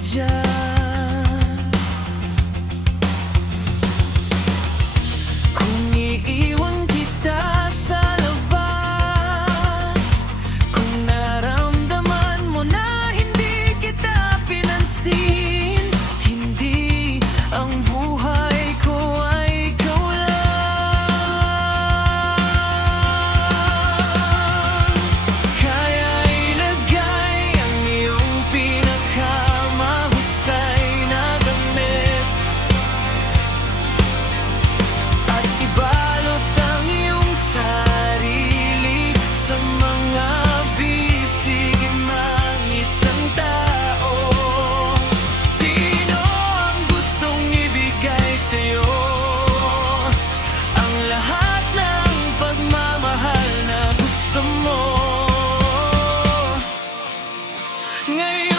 dyan. Kung iiwan kita sa labas, kung naramdaman mo na hindi kita pinansin, hindi ang buhay ko ay ikaw lang. Kaya ilagay ang iyong pinakamahusay na damit at ibalot ang iyong sarili sa mga bisig ng isang tao. Sino ang gustong ibigay sa'yo ang lahat ng pagmamahal na gusto mo ngayon?